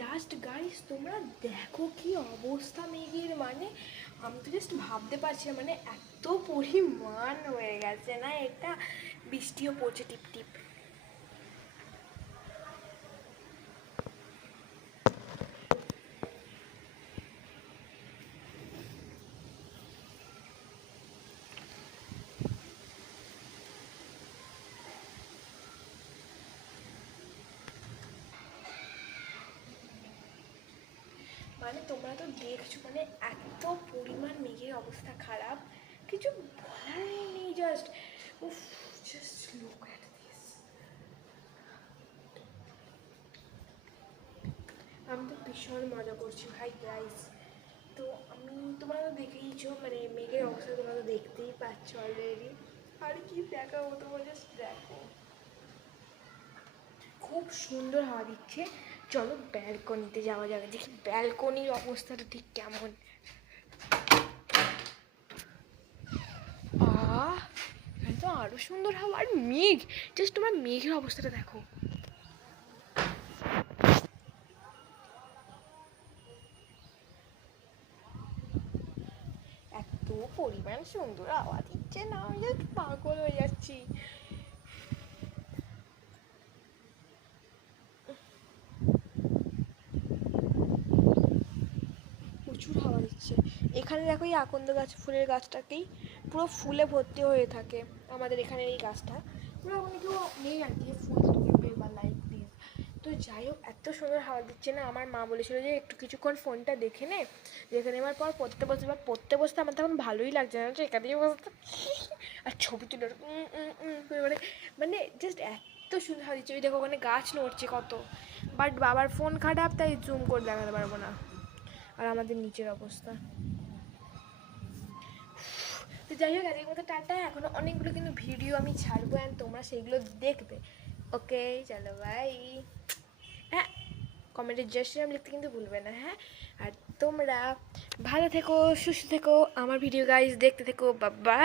Just guys তোমরা দেখো কি অবস্থা মেঘের, মানে আমি তো জাস্ট ভাবতে পারছি না, মানে এত পরিমাণ হয়ে গেছে না, এটা বৃষ্টিও পড়ছে টিপ টিপ। মানে তোমরা তো দেখছো, মানে এত পরিমাণ মেঘের অবস্থা খারাপ, কিছু বলার নেই। জাস্ট উফ, জাস্ট লুক অ্যাট দিস। আমি তো ভীষণ মজা করছি ভাই গাইস। তো আমি, তোমরা তো দেখেইছো, মানে মেঘের অবস্থা তোমরা তো দেখতেই পাচ্ছ অলরেডি। আর কি দেখাবো, তোমরা জাস্ট দেখো। খুব সুন্দর হাওয়া দিচ্ছে। চলো ব্যালকনিতে যাওয়া যাবে, দেখি ব্যালকনির অবস্থাটা ঠিক কেমন। এখানে তো আরো সুন্দর হাওয়া আর মেঘ, জাস্ট তোমার মেঘের অবস্থাটা দেখো। এত পরিমাণ সুন্দর হাওয়া দিচ্ছে না, আমি জাস্ট পাগল হয়ে যাচ্ছি। প্রচুর হাওয়া দিচ্ছে। এখানে দেখো এই আকন্দ গাছ, ফুলের গাছটাকেই পুরো ফুলে ভর্তি হয়ে থাকে আমাদের এখানে এই গাছটা। পুরো মানে কেউ নেই আর কি ফুল তুলবে বা লাইক দিস। তো যাই হোক, এত সুন্দর হাওয়া দিচ্ছে না, আমার মা বলেছিল যে একটু কিছুক্ষণ ফোনটা দেখে নে, দেখে নেওয়ার পর পড়তে বসে, বা পড়তে বসতে আমার তখন ভালোই লাগছে না, তো এখানেই বসতে আর ছবি তুলে মানে মানে জাস্ট এত সুন্দর হাওয়া দিচ্ছে। ওই দেখো ওখানে গাছ নড়ছে কত, বাট বাবার ফোন খারাপ তাই জুম করে দেখাতে পারবো না। আর আমাদের নিচের অবস্থা। তো যাই হোক, আজকের মতো টাটা। এখনো অনেকগুলো কিন্তু ভিডিও আমি ছাড়বো অ্যান্ড তোমরা সেইগুলো দেখবে। ওকে চলো বাই। হ্যাঁ, কমেন্টে জয় শ্রীরাম লিখতে কিন্তু ভুলবে না, হ্যাঁ। আর তোমরা ভালো থেকো, সুস্থ থেকো, আমার ভিডিও গাইজ দেখতে থেকো, বাবা।